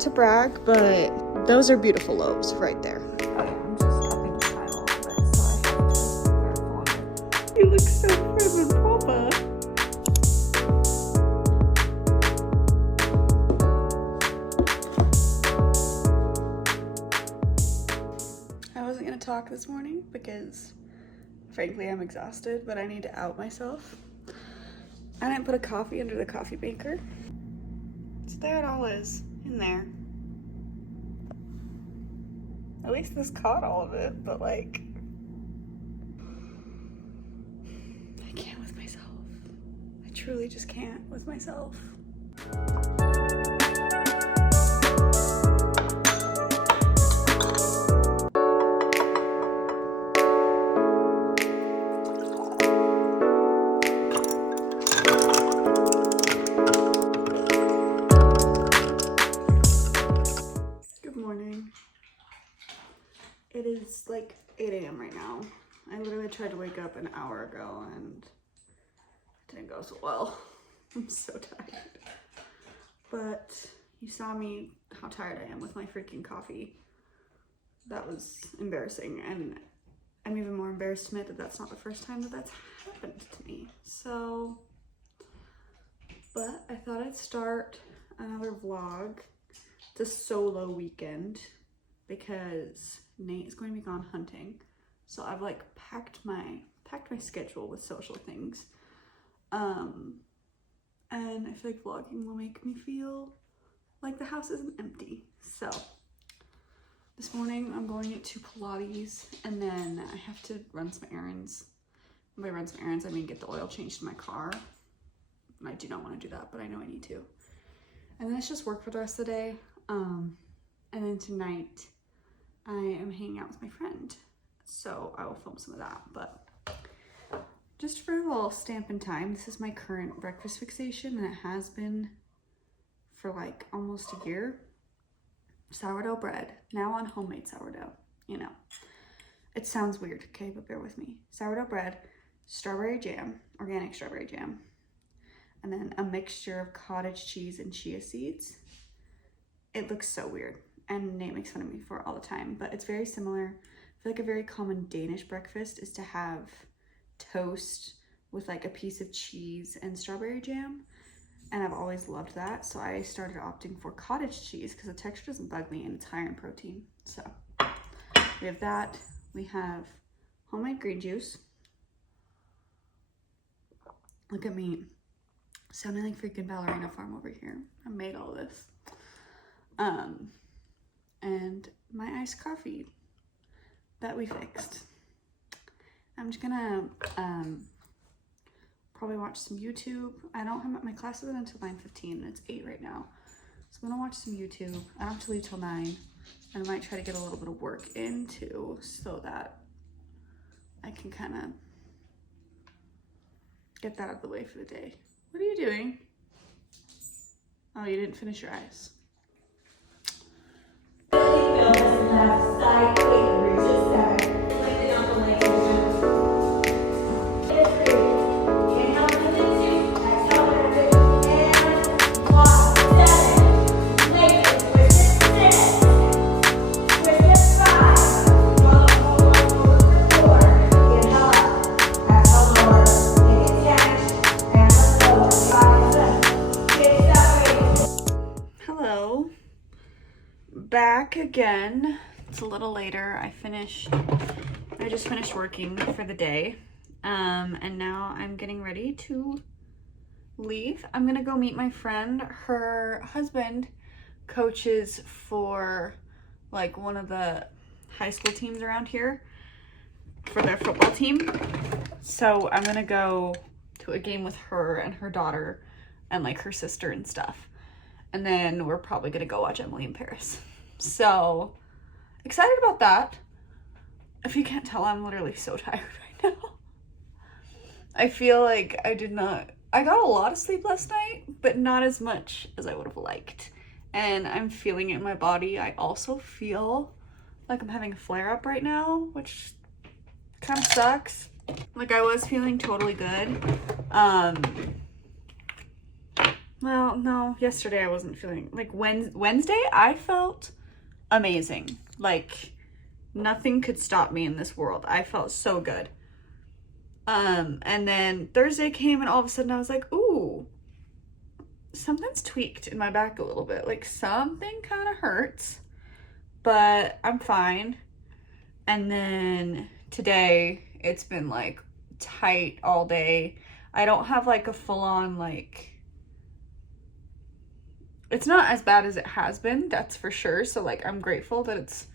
not to brag, but those are beautiful loaves right there. I'm just cupping the pile a little bit, so I have to start following. You look so prim and proper. I wasn't gonna talk this morning because, frankly, I'm exhausted, but I need to out myself. I didn't put a coffee under the coffee maker. So there it all is, in there. At least this caught all of it, but like, I can't with myself. I truly just can't with myself. It is like 8 a.m. right now. I literally tried to wake up an hour ago and it didn't go so well. I'm so tired. But you saw me, how tired I am with my freaking coffee. That was embarrassing, and I'm even more embarrassed to admit that that's not the first time that that's happened to me. So, but I thought I'd start another vlog. It's a solo weekend because Nate is going to be gone hunting, so I've like packed my schedule with social things, and I feel like vlogging will make me feel like the house isn't empty. So this morning I'm going to Pilates, and then I have to run some errands. And by run some errands, I mean get the oil changed in my car. I do not want to do that, but I know I need to. And then it's just work for the rest of the day. And then tonight I am hanging out with my friend, so I will film some of that. But just for a little stamp in time, this is my current breakfast fixation, and it has been for like almost a year. Sourdough bread, now on homemade sourdough. You know, it sounds weird, okay, but bear with me. Sourdough bread, strawberry jam, organic strawberry jam, and then a mixture of cottage cheese and chia seeds. It looks so weird, and Nate makes fun of me for it all the time, but it's very similar. I feel like a very common Danish breakfast is to have toast with like a piece of cheese and strawberry jam, and I've always loved that, so I started opting for cottage cheese because the texture doesn't bug me and it's higher in protein. So we have that. We have homemade green juice. Look at me sounding like freaking ballerina farm over here. I made all this. And my iced coffee that we fixed. I'm just gonna probably watch some YouTube. I don't have my class isn't until 9:15 and it's 8 right now. So I'm gonna watch some YouTube. I don't have to leave till 9, and I might try to get a little bit of work in too, so that I can kind of get that out of the way for the day. What are you doing? Oh, you didn't finish your ice. Back again. It's a little later. I just finished working for the day, and now I'm getting ready to leave. I'm gonna go meet my friend. Her husband coaches for like one of the high school teams around here for their football team, so I'm gonna go to a game with her and her daughter and like her sister and stuff, and then we're probably gonna go watch Emily in Paris. So excited about that. If you can't tell, I'm literally so tired right now. I feel like I got a lot of sleep last night, but not as much as I would have liked. And I'm feeling it in my body. I also feel like I'm having a flare up right now, which kind of sucks. Like I was feeling totally good. well, no, yesterday I wasn't feeling, like Wednesday, I felt amazing. Like nothing could stop me in this world. I felt so good. And then Thursday came and all of a sudden I was like, ooh, something's tweaked in my back a little bit. Like something kind of hurts, but I'm fine. And then today it's been like tight all day. I don't have like a full on like, it's not as bad as it has been, that's for sure. So like I'm grateful that it's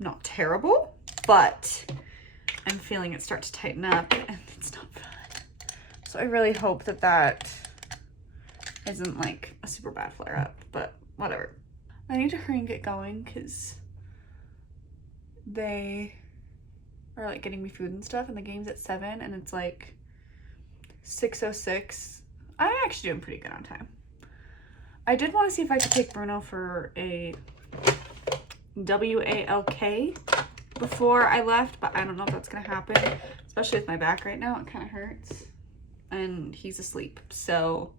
not terrible, but I'm feeling it start to tighten up and it's not fun. So I really hope that that isn't like a super bad flare up, but whatever. I need to hurry and get going because they are like getting me food and stuff and the game's at 7 and it's like 6:06. I'm actually doing pretty good on time. I did want to see if I could take Bruno for a WALK before I left, but I don't know if that's gonna happen, especially with my back right now. It kind of hurts and he's asleep, so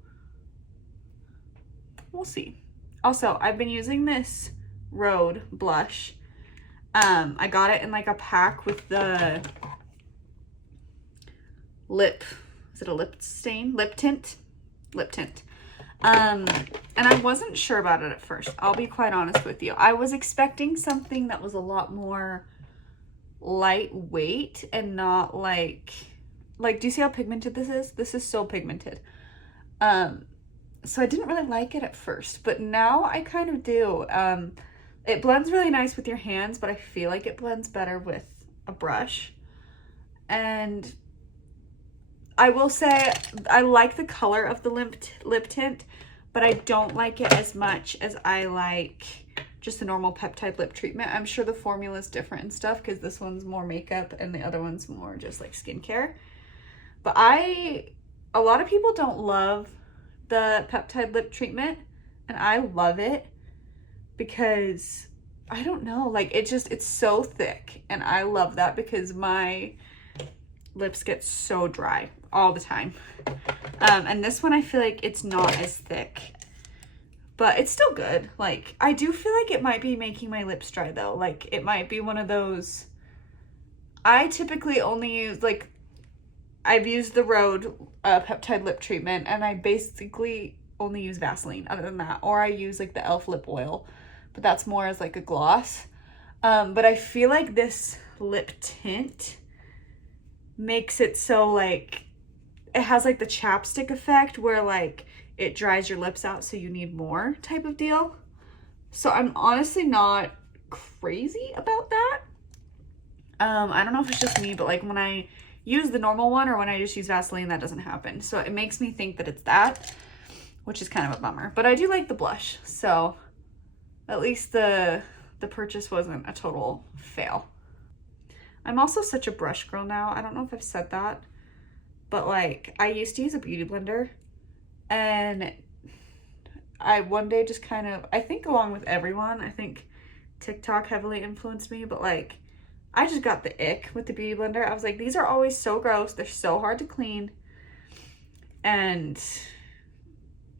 we'll see. Also, I've been using this Rhode blush. I got it in like a pack with the lip, is it a lip stain? Lip tint. And I wasn't sure about it at first. I'll be quite honest with you. I was expecting something that was a lot more lightweight and not like, do you see how pigmented this is? This is so pigmented. So I didn't really like it at first, but now I kind of do. It blends really nice with your hands, but I feel like it blends better with a brush. And I will say I like the color of the lip tint, but I don't like it as much as I like just the normal peptide lip treatment. I'm sure the formula is different and stuff because this one's more makeup and the other one's more just like skincare. But a lot of people don't love the peptide lip treatment and I love it because I don't know, like it's so thick and I love that because my lips get so dry all the time. And this one I feel like it's not as thick, but it's still good. Like I do feel like it might be making my lips dry though. Like it might be one of those, I typically only use like, I've used the Rhode peptide lip treatment and I basically only use Vaseline other than that, or I use like the e.l.f. lip oil, but that's more as like a gloss. But I feel like this lip tint makes it so like, it has like the chapstick effect where like it dries your lips out so you need more type of deal. So I'm honestly not crazy about that. I don't know if it's just me, but like when I use the normal one or when I just use Vaseline, that doesn't happen. So it makes me think that it's that, which is kind of a bummer. But I do like the blush, so at least the purchase wasn't a total fail. I'm also such a brush girl now. I don't know if I've said that, but like I used to use a beauty blender and I one day just kind of, I think along with everyone, I think TikTok heavily influenced me, but like I just got the ick with the beauty blender. I was like, these are always so gross. They're so hard to clean. And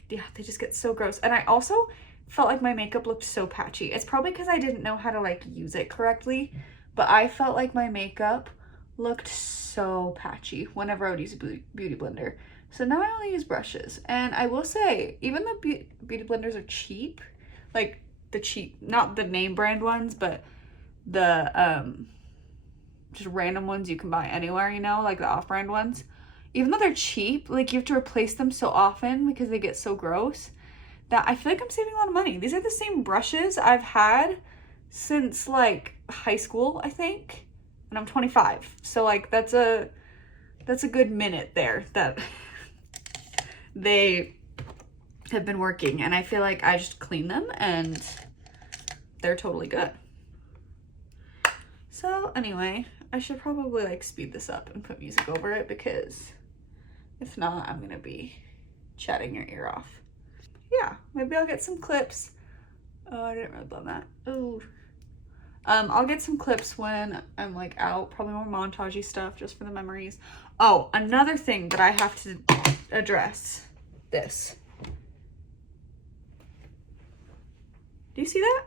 yeah, they just get so gross. And I also felt like my makeup looked so patchy. It's probably because I didn't know how to like use it correctly, but I felt like my makeup looked so patchy whenever I would use a beauty blender. So now I only use brushes. And I will say, even though beauty blenders are cheap, like the cheap, not the name brand ones, but the just random ones you can buy anywhere, you know, like the off-brand ones, even though they're cheap, like you have to replace them so often because they get so gross that I feel like I'm saving a lot of money. These are the same brushes I've had since like high school, I think, and I'm 25. So like that's a good minute there that they have been working, and I feel like I just clean them and they're totally good. So anyway, I should probably like speed this up and put music over it because if not, I'm gonna be chatting your ear off. Yeah, maybe I'll get some clips. Oh, I didn't really blend that. Oh. I'll get some clips when I'm like out, probably more montagey stuff just for the memories. Oh, another thing that I have to address, this. Do you see that?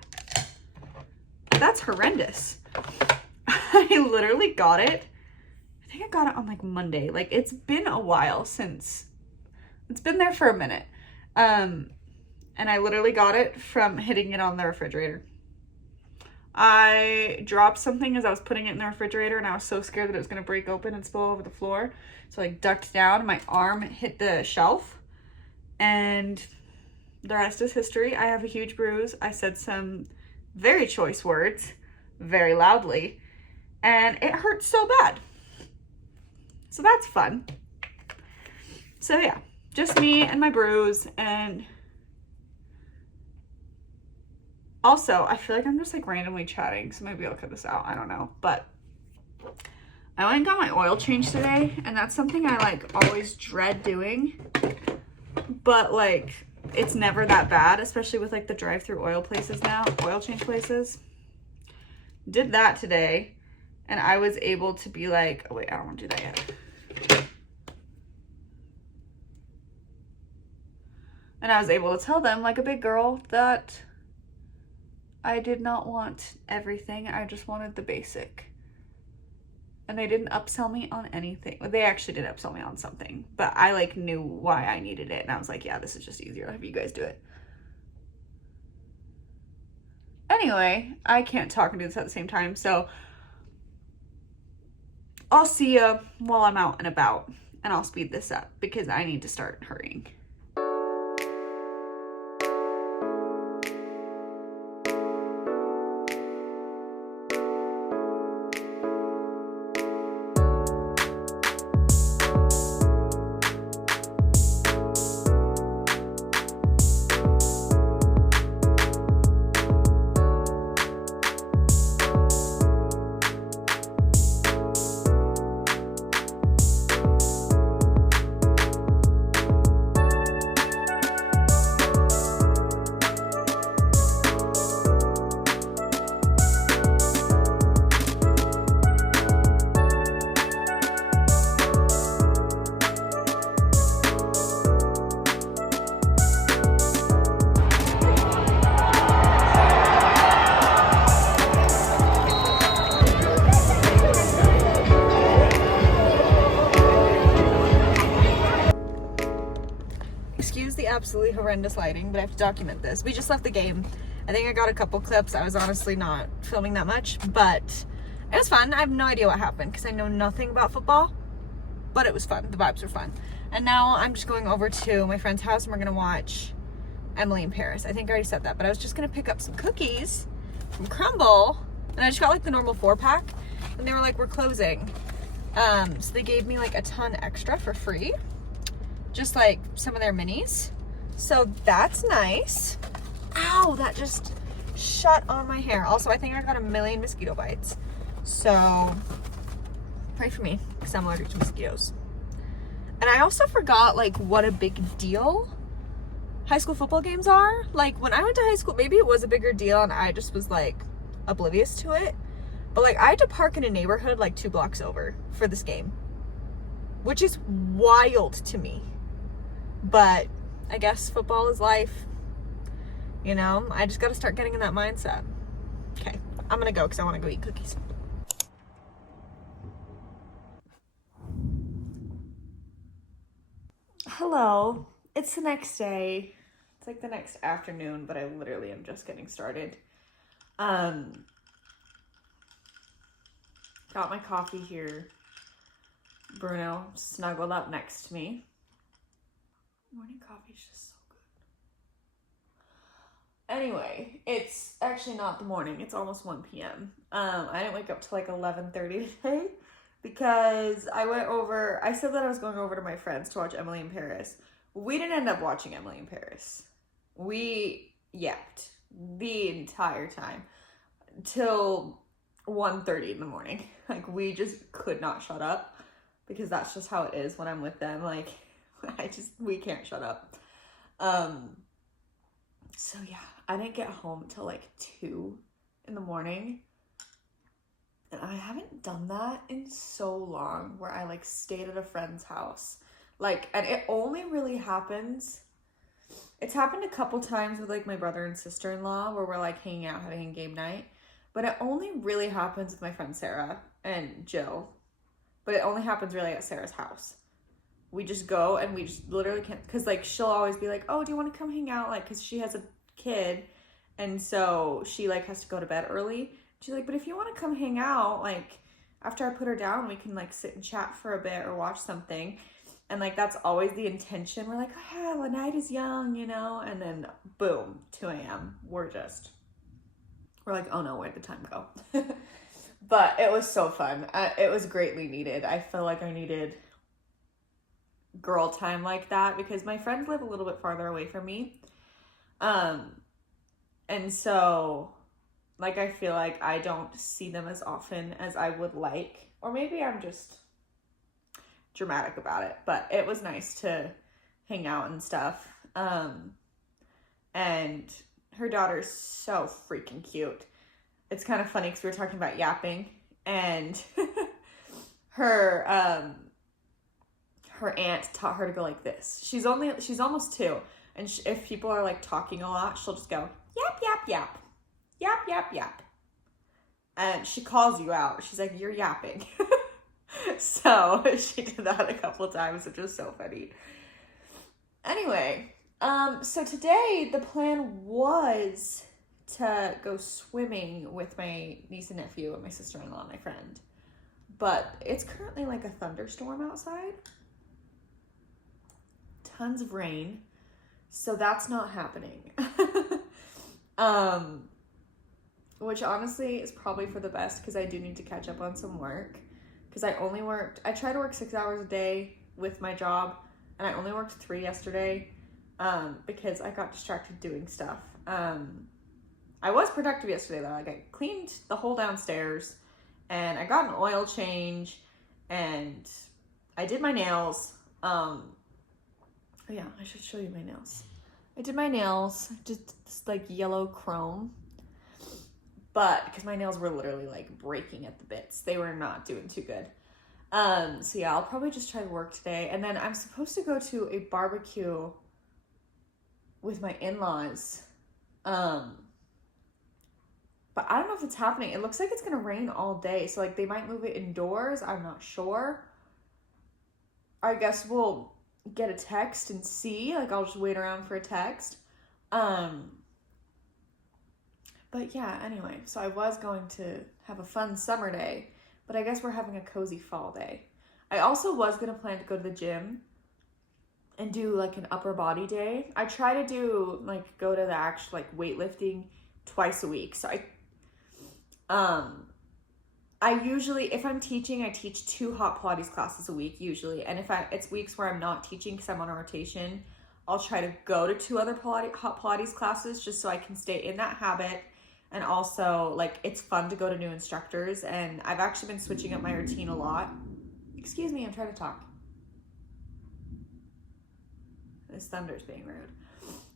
That's horrendous. I literally got it. I think I got it on like Monday. Like it's been a while since, it's been there for a minute. And I literally got it from hitting it on the refrigerator. I dropped something as I was putting it in the refrigerator and I was so scared that it was going to break open and spill over the floor. So I ducked down and my arm hit the shelf and the rest is history. I have a huge bruise. I said some very choice words very loudly and it hurts so bad. So that's fun. So yeah, just me and my bruise. And also, I feel like I'm just like randomly chatting, so maybe I'll cut this out. I don't know. But I went and got my oil change today, and that's something I like always dread doing. But like, it's never that bad, especially with like the drive-through oil places now, oil change places. Did that today, and I was able to be like, oh wait, I don't want to do that yet. And I was able to tell them like a big girl that I did not want everything. I just wanted the basic. And they didn't upsell me on anything. They actually did upsell me on something, but I like knew why I needed it. And I was like, yeah, this is just easier. I'll have you guys do it. Anyway, I can't talk and do this at the same time. So I'll see you while I'm out and about, and I'll speed this up because I need to start hurrying. Excuse the absolutely horrendous lighting, but I have to document this. We just left the game. I think I got a couple clips. I was honestly not filming that much, but it was fun. I have no idea what happened because I know nothing about football, but it was fun. The vibes were fun. And now I'm just going over to my friend's house and we're going to watch Emily in Paris. I think I already said that, but I was just going to pick up some cookies from Crumble, and I just got like the normal 4-pack, and they were like, we're closing. So they gave me like a ton extra for free. Just like some of their minis. So that's nice. Ow, that just shut on my hair. Also, I think I got a million mosquito bites. So pray for me because I'm allergic to mosquitoes. And I also forgot like what a big deal high school football games are. Like when I went to high school, maybe it was a bigger deal and I just was like oblivious to it. But like I had to park in a neighborhood like 2 blocks over for this game, which is wild to me. But I guess football is life. You know, I just got to start getting in that mindset. Okay, I'm going to go because I want to go eat cookies. Hello. It's the next day. It's like the next afternoon, but I literally am just getting started. Got my coffee here. Bruno snuggled up next to me. Morning coffee is just so good. Anyway, it's actually not the morning. It's almost 1 p.m. I didn't wake up till like 11:30 today because I said that I was going over to my friends to watch Emily in Paris. We didn't end up watching Emily in Paris. We yapped the entire time till 1:30 in the morning. Like we just could not shut up because that's just how it is when I'm with them. Like we can't shut up. So yeah, I didn't get home till like 2 in the morning. And I haven't done that in so long where I like stayed at a friend's house. Like, and it only really happens It's happened a couple times with like my brother and sister-in-law where we're like hanging out, having a game night. But it only really happens with my friend Sarah and Jill. But it only happens really at Sarah's house. We just go and we just literally can't, because like she'll always be like, oh, do you want to come hang out? Like, because she has a kid, and so she like has to go to bed early. She's like, but if you want to come hang out, like after I put her down, we can like sit and chat for a bit or watch something. And like that's always the intention. We're like, oh yeah, the night is young, you know. And then boom, 2 a.m. We're like, oh no, where'd the time go? But it was so fun. It was greatly needed. I feel like I needed girl time like that because my friends live a little bit farther away from me. And so like I feel like I don't see them as often as I would like, or maybe I'm just dramatic about it, but it was nice to hang out and stuff. And her daughter's so freaking cute. It's kind of funny because we were talking about yapping, and her aunt taught her to go like this. She's almost 2, and if people are like talking a lot, she'll just go yap yap yap, yap yap yap, and she calls you out. She's like, you're yapping. So she did that a couple times, which was so funny. Anyway, so today the plan was to go swimming with my niece and nephew and my sister-in-law and my friend. But it's currently like a thunderstorm outside. Tons of rain. So that's not happening. Which honestly is probably for the best because I do need to catch up on some work. Because I try to work 6 hours a day with my job, and I only worked 3 yesterday because I got distracted doing stuff. I was productive yesterday though. Like I cleaned the whole downstairs, and I got an oil change, and I did my nails. Oh yeah, I should show you my nails. I did my nails, just this like yellow chrome. But because my nails were literally like breaking at the bits, they were not doing too good. So yeah, I'll probably just try to work today. And then I'm supposed to go to a barbecue with my in-laws. But I don't know if it's happening. It looks like it's gonna rain all day. So like they might move it indoors. I'm not sure. I guess we'll get a text and see. Like I'll just wait around for a text. But yeah, anyway, so I was going to have a fun summer day, but I guess we're having a cozy fall day. I also was going to plan to go to the gym and do like an upper body day. I try to do like go to the actual like weightlifting twice a week. So I usually, if I'm teaching, I teach 2 hot Pilates classes a week usually. And if it's weeks where I'm not teaching because I'm on a rotation, I'll try to go to 2 other hot Pilates classes just so I can stay in that habit. And also, like, it's fun to go to new instructors. And I've actually been switching up my routine a lot. Excuse me, I'm trying to talk. This thunder's being rude.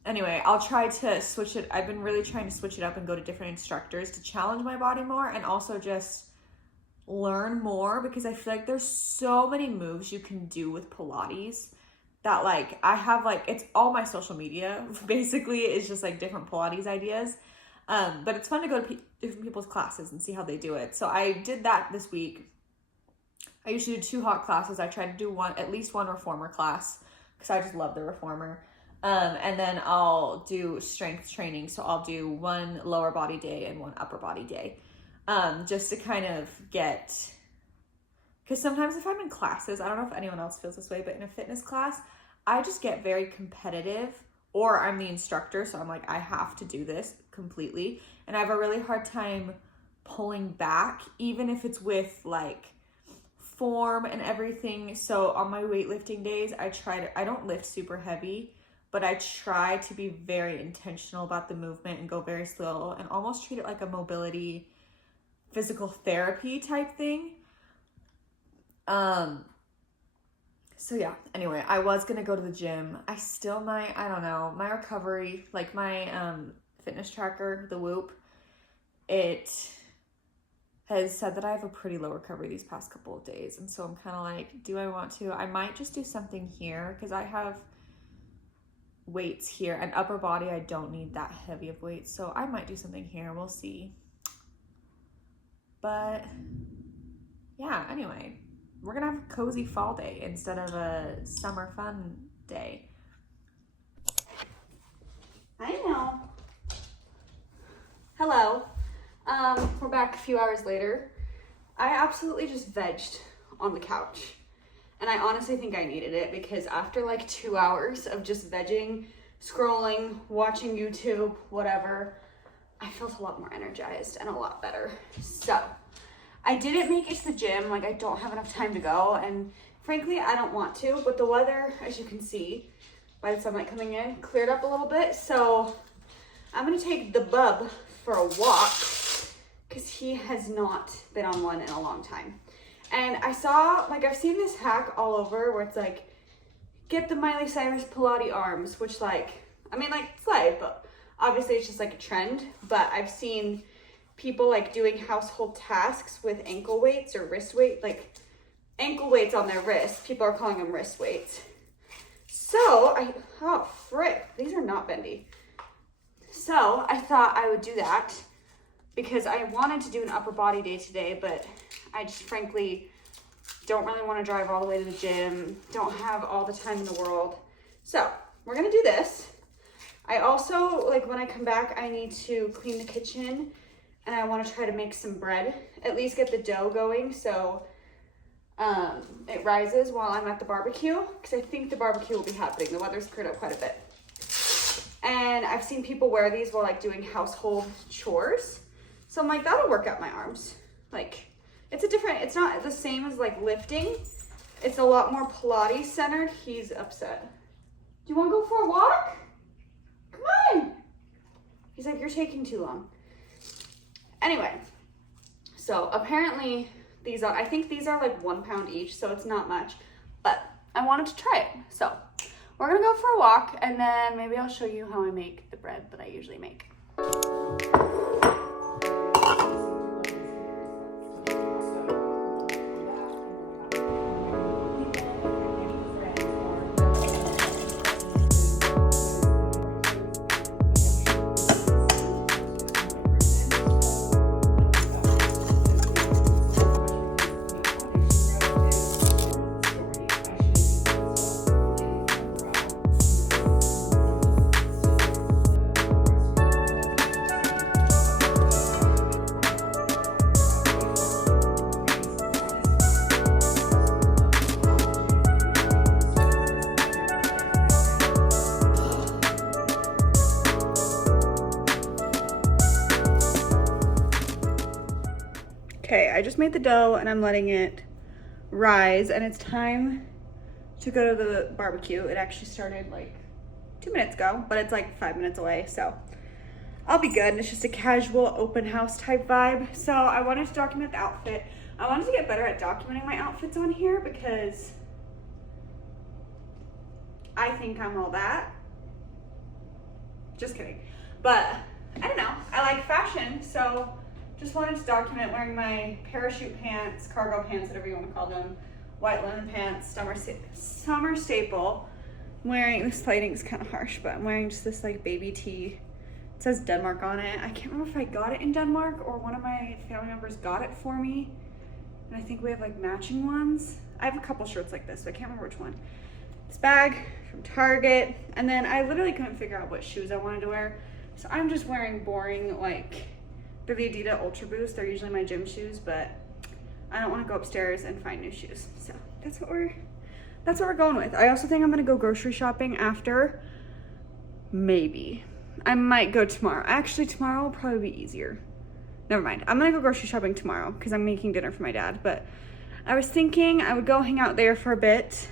Anyway, I'll try to switch it. I've been really trying to switch it up and go to different instructors to challenge my body more and also just learn more, because I feel like there's so many moves you can do with Pilates that like I have like, it's all my social media basically is just like different Pilates ideas. But it's fun to go to different people's classes and see how they do it. So I did that this week. I usually do 2 hot classes. I try to do at least one reformer class because I just love the reformer. And then I'll do strength training. So I'll do 1 lower body day and 1 upper body day. Just to kind of get, because sometimes if I'm in classes, I don't know if anyone else feels this way, but in a fitness class, I just get very competitive, or I'm the instructor. So I'm like, I have to do this completely. And I have a really hard time pulling back, even if it's with like form and everything. So on my weightlifting days, I don't lift super heavy, but I try to be very intentional about the movement and go very slow and almost treat it like a mobility physical therapy type thing. So yeah, anyway, I was gonna go to the gym. I still might, I don't know, my recovery, like my fitness tracker, the Whoop, it has said that I have a pretty low recovery these past couple of days. And so I'm kind of like, do I want to? I might just do something here because I have weights here, and upper body I don't need that heavy of weights, so I might do something here. We'll see. But yeah, anyway, we're gonna have a cozy fall day instead of a summer fun day. I know. Hello. We're back a few hours later. I absolutely just vegged on the couch. And I honestly think I needed it because after like 2 hours of just vegging, scrolling, watching YouTube, whatever, I felt a lot more energized and a lot better. So I didn't make it to the gym. Like, I don't have enough time to go. And frankly, I don't want to. But the weather, as you can see, by the sunlight coming in, cleared up a little bit. So I'm going to take the bub for a walk because he has not been on one in a long time. And I saw, like, I've seen this hack all over where it's like, get the Miley Cyrus Pilates arms, which, like, I mean, like, slay, but obviously it's just like a trend. But I've seen people like doing household tasks with ankle weights or wrist weight, like ankle weights on their wrists. People are calling them wrist weights. So oh frick, these are not bendy. So I thought I would do that because I wanted to do an upper body day today, but I just frankly don't really want to drive all the way to the gym, don't have all the time in the world. So we're gonna do this. I also, like, when I come back, I need to clean the kitchen and I want to try to make some bread, at least get the dough going so it rises while I'm at the barbecue, because I think the barbecue will be happening. The weather's cleared up quite a bit. And I've seen people wear these while like doing household chores. So I'm like, that'll work out my arms. Like, it's not the same as like lifting. It's a lot more Pilates centered. He's upset. Do you want to go for a walk? Come on. He's like, you're taking too long. Anyway, so apparently I think these are like 1 pound each, so it's not much, but I wanted to try it. So we're gonna go for a walk and then maybe I'll show you how I make the bread that I usually make. Okay, I just made the dough and I'm letting it rise and it's time to go to the barbecue. It actually started like 2 minutes ago, but it's like 5 minutes away, so I'll be good. It's just a casual open house type vibe. So I wanted to document the outfit. I wanted to get better at documenting my outfits on here because I think I'm all that. Just kidding. But I don't know, I like fashion, so just wanted to document wearing my parachute pants, cargo pants, whatever you want to call them, white linen pants, summer staple. I'm wearing, this lighting is kind of harsh, but I'm wearing just this like baby tee. It says Denmark on it. I can't remember if I got it in Denmark or one of my family members got it for me. And I think we have like matching ones. I have a couple shirts like this, so I can't remember which one. This bag from Target. And then I literally couldn't figure out what shoes I wanted to wear. So I'm just wearing boring, like, they're the Adidas Ultra Boost. They're usually my gym shoes, but I don't want to go upstairs and find new shoes. So that's what we're going with. I also think I'm gonna go grocery shopping after. Maybe. I might go tomorrow. Actually, tomorrow will probably be easier. Never mind. I'm gonna go grocery shopping tomorrow because I'm making dinner for my dad. But I was thinking I would go hang out there for a bit.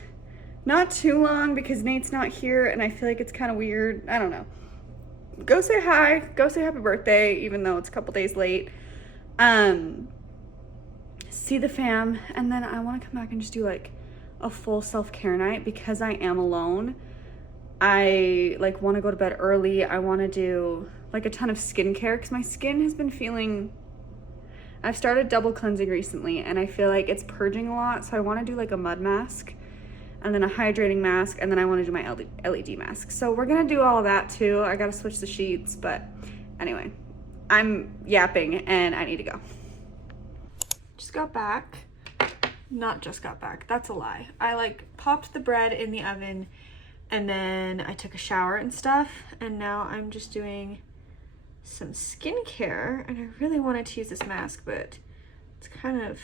Not too long because Nate's not here and I feel like it's kind of weird. I don't know. Go say hi, go say happy birthday, even though it's a couple days late. See the fam, and then I want to come back and just do like a full self-care night because I am alone. I like want to go to bed early. I want to do like a ton of skincare because my skin has been feeling, I've started double cleansing recently and I feel like it's purging a lot, so I want to do like a mud mask and then a hydrating mask, and then I want to do my LED mask. So we're gonna do all that too. I gotta switch the sheets, but anyway, I'm yapping and I need to go. Just got back. Not just got back, that's a lie. I like popped the bread in the oven and then I took a shower and stuff, and now I'm just doing some skincare, and I really wanted to use this mask, but it's kind of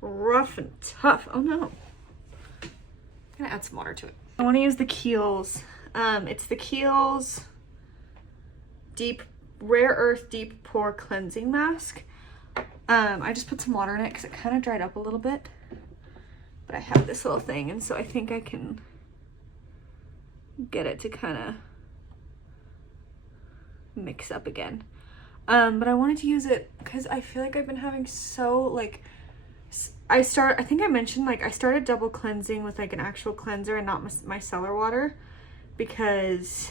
rough and tough. Oh no. I'm gonna add some water to it. I want to use the Kiehl's. It's the Kiehl's Rare Earth Deep Pore Cleansing Mask. I just put some water in it because it kind of dried up a little bit. But I have this little thing, and so I think I can get it to kind of mix up again. But I wanted to use it because I feel like I've been having so, like, I think I mentioned, like, I started double cleansing with, like, an actual cleanser and not my micellar water because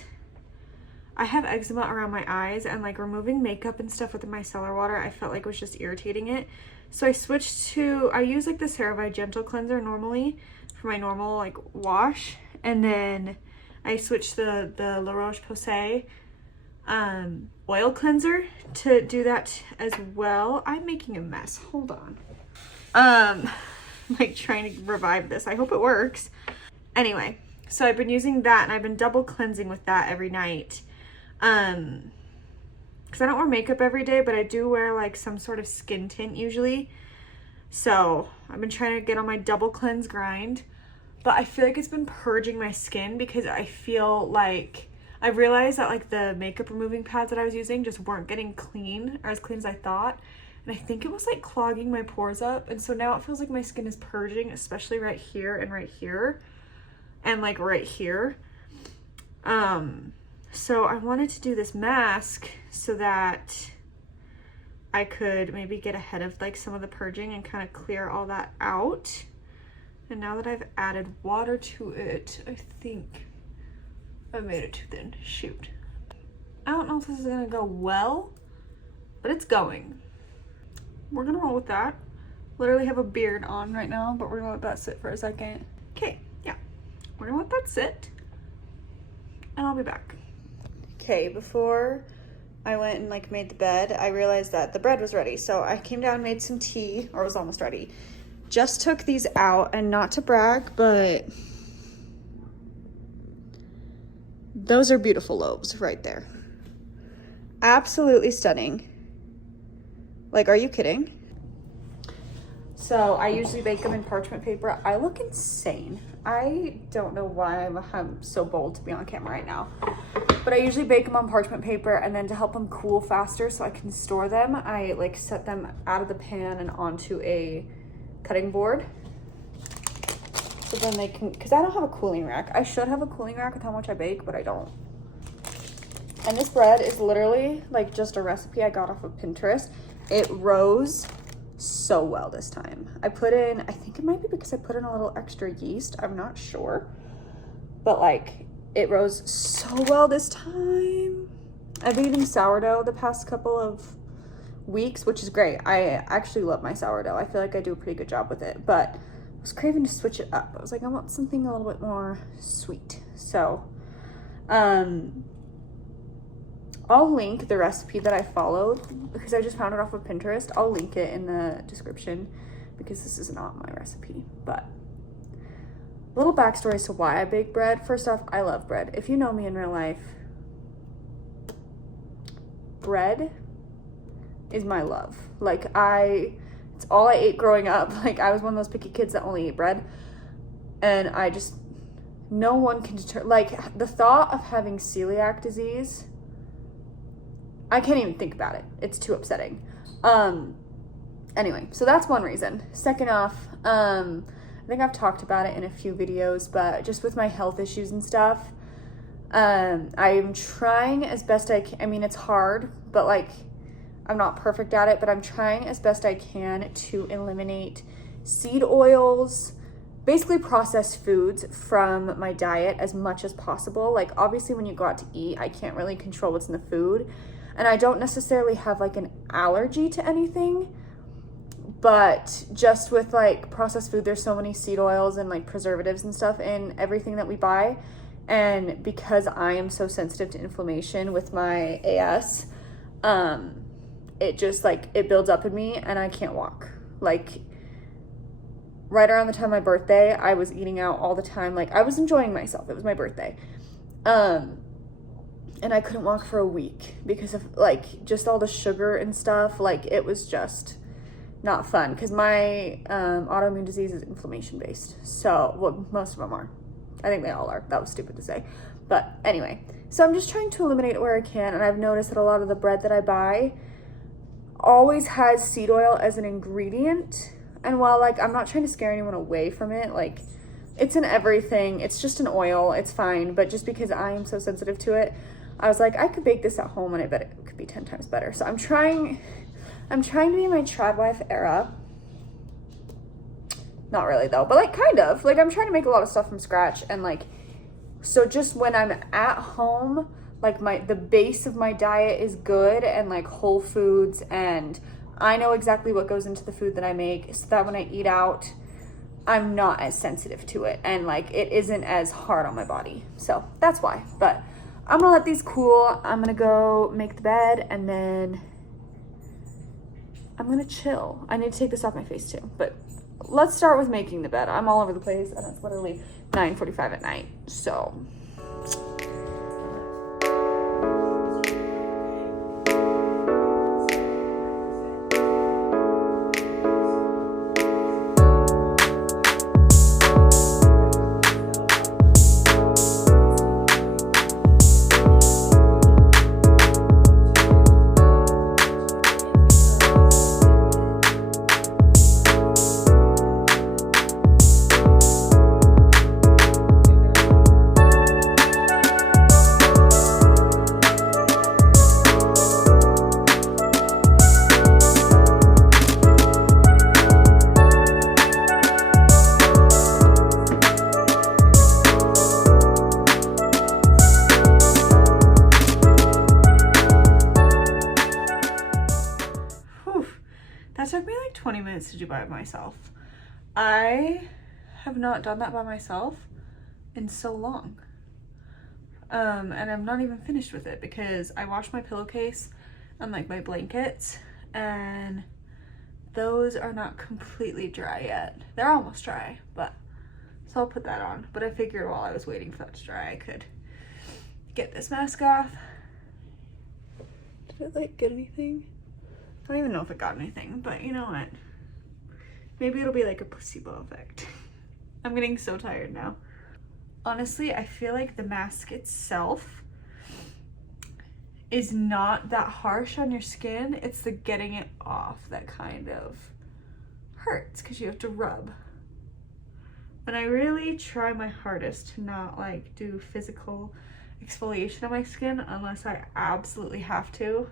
I have eczema around my eyes, and, like, removing makeup and stuff with the micellar water, I felt like was just irritating it. So I switched to, I use, like, the CeraVe Gentle Cleanser normally for my normal, like, wash, and then I switched the La Roche-Posay oil cleanser to do that as well. I'm making a mess. Hold on. Like, trying to revive this. I hope it works. Anyway, so I've been using that, and I've been double cleansing with that every night. Because I don't wear makeup every day, but I do wear, like, some sort of skin tint usually. So I've been trying to get on my double cleanse grind, but I feel like it's been purging my skin because I feel like I realized that, like, the makeup removing pads that I was using just weren't getting clean, or as clean as I thought. And I think it was, like, clogging my pores up. And so now it feels like my skin is purging, especially right here and right here. And, like, right here. So I wanted to do this mask so that I could maybe get ahead of, like, some of the purging and kind of clear all that out. And now that I've added water to it, I think I made it too thin. Shoot. I don't know if this is gonna go well, but it's going. We're gonna roll with that. Literally have a beard on right now, but we're gonna let that sit for a second. Okay, yeah. We're gonna let that sit, and I'll be back. Okay, before I went and, like, made the bed, I realized that the bread was ready. So I came down, made some tea, or it was almost ready. Just took these out, and not to brag, but those are beautiful loaves right there. Absolutely stunning. Like, are you kidding? So I usually bake them in parchment paper. I look insane. I don't know why I'm so bold to be on camera right now. But I usually bake them on parchment paper, and then to help them cool faster so I can store them, I, like, set them out of the pan and onto a cutting board. So then they can, because I don't have a cooling rack. I should have a cooling rack with how much I bake, but I don't. And this bread is literally, like, just a recipe I got off of Pinterest. It rose so well this time. I think it might be because I put in a little extra yeast. I'm not sure. But, like, it rose so well this time. I've been eating sourdough the past couple of weeks, which is great. I actually love my sourdough. I feel like I do a pretty good job with it. But I was craving to switch it up. I was like, I want something a little bit more sweet. So, I'll link the recipe that I followed because I just found it off of Pinterest. I'll link it in the description because this is not my recipe. But a little backstory as to why I bake bread. First off, I love bread. If you know me in real life, bread is my love. Like, it's all I ate growing up. Like, I was one of those picky kids that only ate bread. And no one can deter, like, the thought of having celiac disease, I can't even think about it. It's too upsetting. Anyway, so that's one reason. Second off, I think I've talked about it in a few videos, but just with my health issues and stuff, I'm trying as best I can. I mean, it's hard, but, like, I'm not perfect at it, but I'm trying as best I can to eliminate seed oils, basically processed foods from my diet as much as possible. Like, obviously when you go out to eat, I can't really control what's in the food. And I don't necessarily have, like, an allergy to anything, But just with like processed food, there's so many seed oils and like preservatives and stuff in everything that we buy. And because I am so sensitive to inflammation with my AS, it just like, it builds up in me and I can't walk. Like right around the time of my birthday, I was eating out all the time. Like I was enjoying myself. It was my birthday. And I couldn't walk for a week because of like just all the sugar and stuff. Like it was just not fun because my autoimmune disease is inflammation based. So, well, most of them are. I think they all are. That was stupid to say. But anyway, so I'm just trying to eliminate it where I can. And I've noticed that a lot of the bread that I buy always has seed oil as an ingredient. And while like I'm not trying to scare anyone away from it, like it's in everything. It's just an oil. It's fine. But just because I am so sensitive to it, I was like, I could bake this at home and I bet it could be 10 times better. So I'm trying to be in my trad wife era. Not really though, but like kind of. Like I'm trying to make a lot of stuff from scratch, and like so just when I'm at home, like the base of my diet is good and like whole foods, and I know exactly what goes into the food that I make so that when I eat out, I'm not as sensitive to it and like it isn't as hard on my body. So that's why. But I'm gonna let these cool. I'm gonna go make the bed and then I'm gonna chill. I need to take this off my face too, but let's start with making the bed. I'm all over the place and it's literally 9:45 at night. So that took me like 20 minutes to do by myself. I have not done that by myself in so long. And I'm not even finished with it because I washed my pillowcase and like my blankets, and those are not completely dry yet. They're almost dry, but so I'll put that on. But I figured while I was waiting for that to dry, I could get this mask off. Did it like get anything? I don't even know if it got anything, but you know what? Maybe it'll be like a placebo effect. I'm getting so tired now. Honestly, I feel like the mask itself is not that harsh on your skin. It's the getting it off that kind of hurts because you have to rub. And I really try my hardest to not like do physical exfoliation of my skin unless I absolutely have to.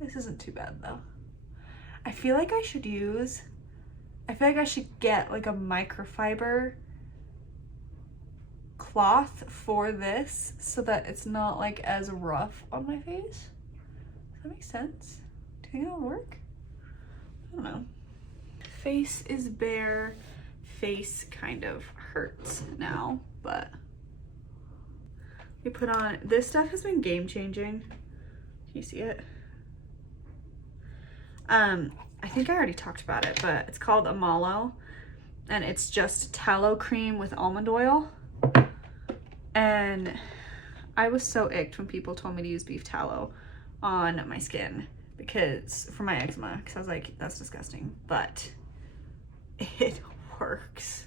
This isn't too bad though. I feel like I should get like a microfiber cloth for this so that it's not like as rough on my face. Does that make sense? Do you think it'll work? I don't know. Face is bare. Face kind of hurts now, but we put on, this stuff has been game changing. Can you see it? I think I already talked about it, but it's called Amalo, and it's just tallow cream with almond oil. And I was so icked when people told me to use beef tallow on my skin because for my eczema, because I was like, that's disgusting, but it works.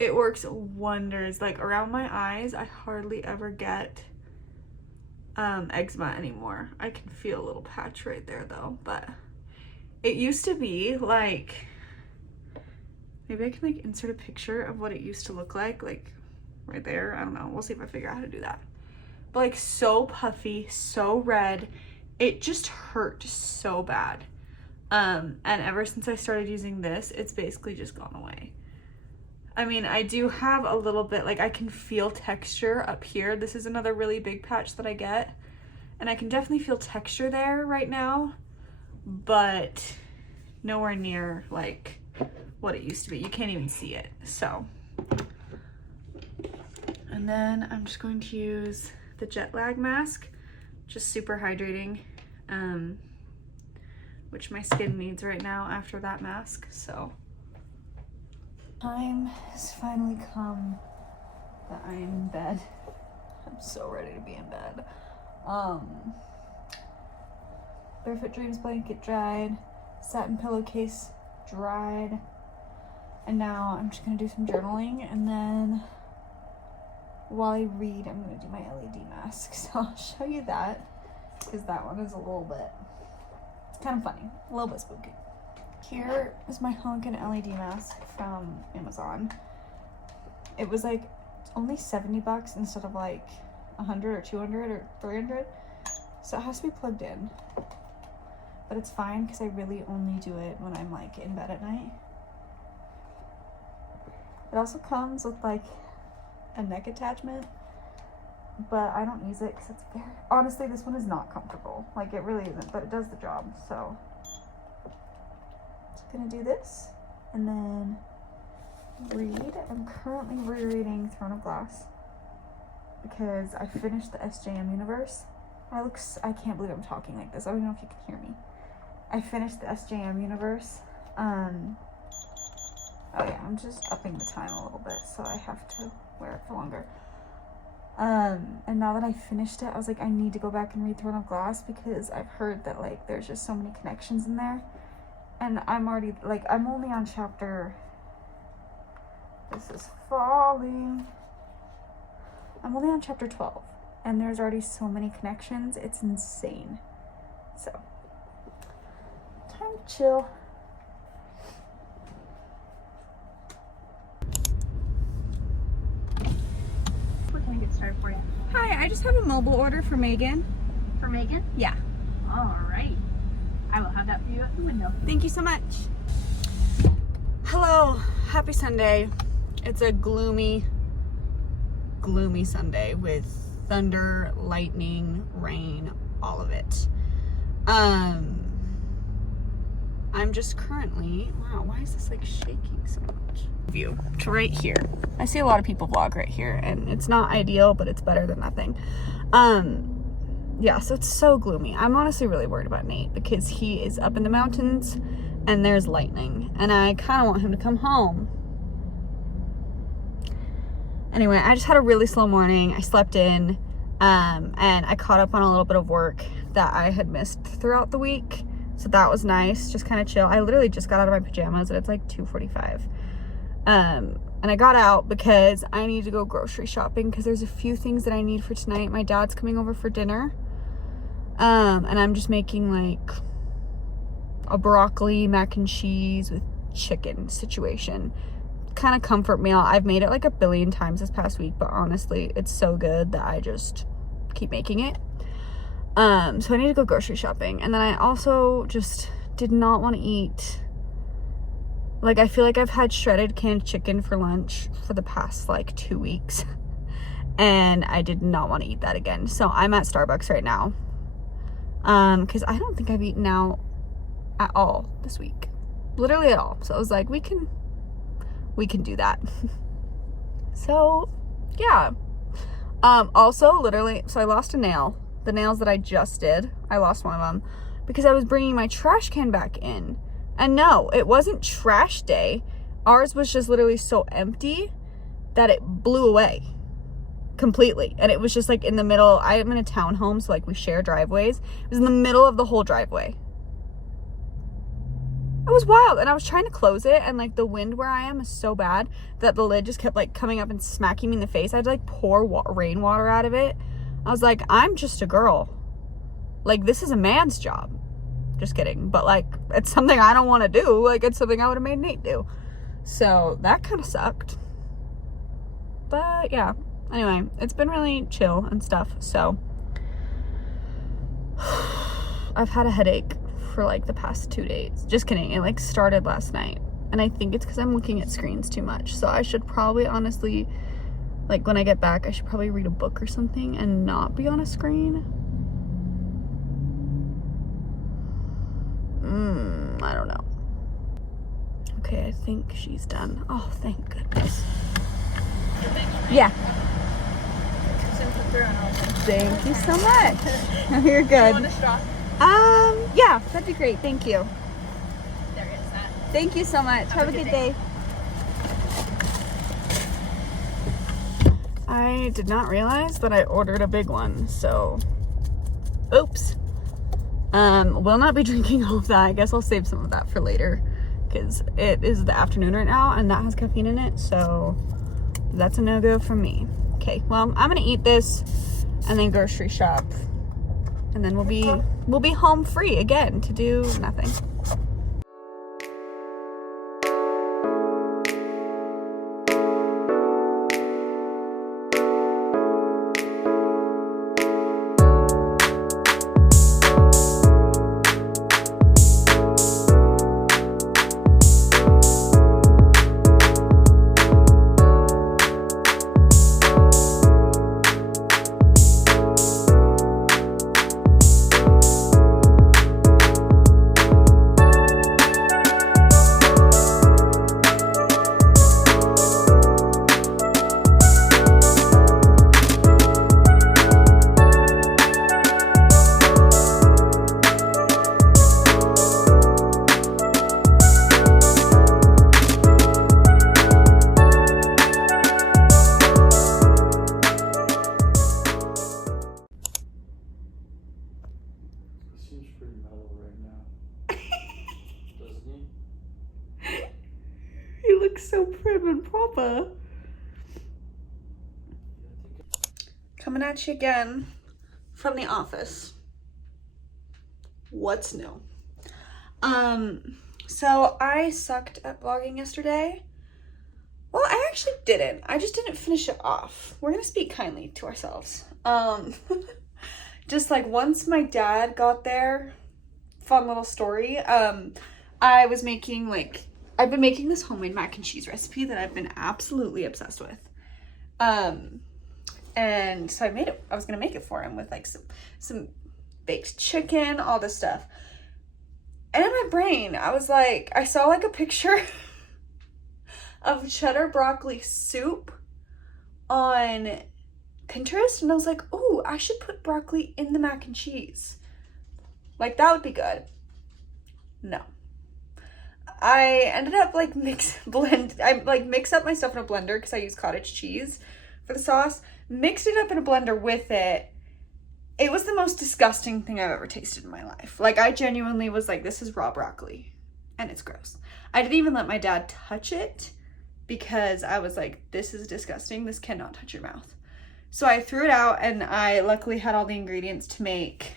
It works wonders. Like around my eyes, I hardly ever get eczema anymore. I can feel a little patch right there though, but it used to be like, maybe I can like insert a picture of what it used to look like right there. I don't know. We'll see if I figure out how to do that. But like so puffy, so red. It just hurt so bad. And ever since I started using this, it's basically just gone away. I mean, I do have a little bit, like I can feel texture up here. This is another really big patch that I get. And I can definitely feel texture there right now, but nowhere near like what it used to be. You can't even see it. So, and then I'm just going to use the jet lag mask, just super hydrating, which my skin needs right now after that mask. So time has finally come that I am in bed. I'm so ready to be in bed. Barefoot Dreams blanket dried, satin pillowcase dried, and now I'm just gonna do some journaling, and then while I read, I'm gonna do my LED mask. So I'll show you that, because that one is a little bit, it's kind of funny, a little bit spooky. Here is my honkin' LED mask from Amazon. It was like only $70 instead of like 100 or 200 or 300. So it has to be plugged in. But it's fine because I really only do it when I'm like in bed at night. It also comes with like a neck attachment, but I don't use it because it's very, honestly, this one is not comfortable. Like it really isn't, but it does the job. So just gonna do this and then read. I'm currently rereading Throne of Glass because I finished the SJM universe. I can't believe I'm talking like this. I don't even know if you can hear me. I finished the SJM universe. Oh yeah, I'm just upping the time a little bit, so I have to wear it for longer. And now that I finished it, I was like, I need to go back and read Throne of Glass because I've heard that like there's just so many connections in there. And I'm already like, I'm only on chapter, this is falling. I'm only on chapter 12 and there's already so many connections. It's insane. So time to chill. What can I get started for you? Hi, I just have a mobile order for Megan. For Megan? Yeah. All right. I will have that for you at the window. Thank you so much. Hello, happy Sunday. It's a gloomy Sunday with thunder, lightning, rain, all of it. I'm just currently, wow, why is this like shaking so much? View to right here. I see a lot of people vlog right here and it's not ideal, but it's better than nothing. Yeah, so it's so gloomy. I'm honestly really worried about Nate because he is up in the mountains and there's lightning and I kind of want him to come home. Anyway, I just had a really slow morning. I slept in and I caught up on a little bit of work that I had missed throughout the week. So that was nice, just kind of chill. I literally just got out of my pajamas and it's like 2:45. And I got out because I need to go grocery shopping because there's a few things that I need for tonight. My dad's coming over for dinner. And I'm just making like a broccoli mac and cheese with chicken situation. Kind of comfort meal. I've made it like a billion times this past week, but honestly, it's so good that I just keep making it. So I need to go grocery shopping. And then I also just did not want to eat. Like, I feel like I've had shredded canned chicken for lunch for the past like 2 weeks. And I did not want to eat that again. So I'm at Starbucks right now. Because I don't think I've eaten out at all this week. Literally at all. So I was like, we can do that. So, yeah. Also, literally, so I lost a nail. The nails that I just did, I lost one of them because I was bringing my trash can back in. And no, it wasn't trash day. Ours was just literally so empty that it blew away completely. And it was just like in the middle. I am in a townhome, so like we share driveways. It was in the middle of the whole driveway. It was wild. And I was trying to close it, and like the wind where I am is so bad that the lid just kept like coming up and smacking me in the face. I had to like pour rainwater out of it. I was like, I'm just a girl. Like, this is a man's job. Just kidding. But like, it's something I don't want to do. Like, it's something I would have made Nate do. So that kind of sucked. But yeah. Anyway, it's been really chill and stuff. So I've had a headache for like the past 2 days. Just kidding. It like started last night. And I think it's because I'm looking at screens too much. So I should probably honestly, like when I get back, I should probably read a book or something and not be on a screen. I don't know. Okay, I think she's done. Oh, thank goodness. Yeah. Thank you so much. Oh, you're good. Want a straw? Yeah, that'd be great. Thank you. There is that. Thank you so much. Have a good day. I did not realize that I ordered a big one, so oops. Will not be drinking all of that. I guess I'll save some of that for later because it is the afternoon right now and that has caffeine in it, so that's a no-go for me. Okay, well, I'm gonna eat this and then grocery shop, and then we'll be home free again to do nothing. Seems pretty mellow right now. Doesn't he? He looks so prim and proper. Coming at you again from the office. What's new? So I sucked at vlogging yesterday. Well, I actually didn't. I just didn't finish it off. We're gonna speak kindly to ourselves. Just like once my dad got there, fun little story. I was making I've been making this homemade mac and cheese recipe that I've been absolutely obsessed with. And so I made it. I was gonna make it for him with like some baked chicken, all this stuff. And in my brain, I was like, I saw like a picture of cheddar broccoli soup on Pinterest, and I was like, oh, I should put broccoli in the mac and cheese. Like, that would be good. No. I ended up like mix up my stuff in a blender because I use cottage cheese for the sauce. Mixed it up in a blender with it. It was the most disgusting thing I've ever tasted in my life. Like, I genuinely was like, this is raw broccoli and it's gross. I didn't even let my dad touch it because I was like, this is disgusting. This cannot touch your mouth. So I threw it out, and I luckily had all the ingredients to make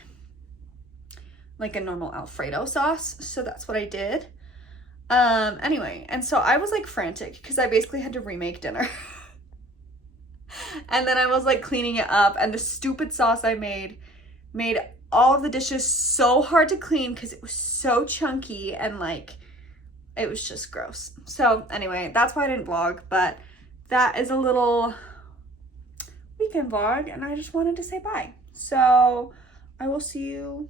like a normal Alfredo sauce. So that's what I did. Anyway, and so I was like frantic because I basically had to remake dinner. And then I was like cleaning it up, and the stupid sauce I made all of the dishes so hard to clean because it was so chunky and like it was just gross. So anyway, that's why I didn't vlog, but that is a little weekend vlog, and I just wanted to say bye. So I will see you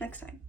next time.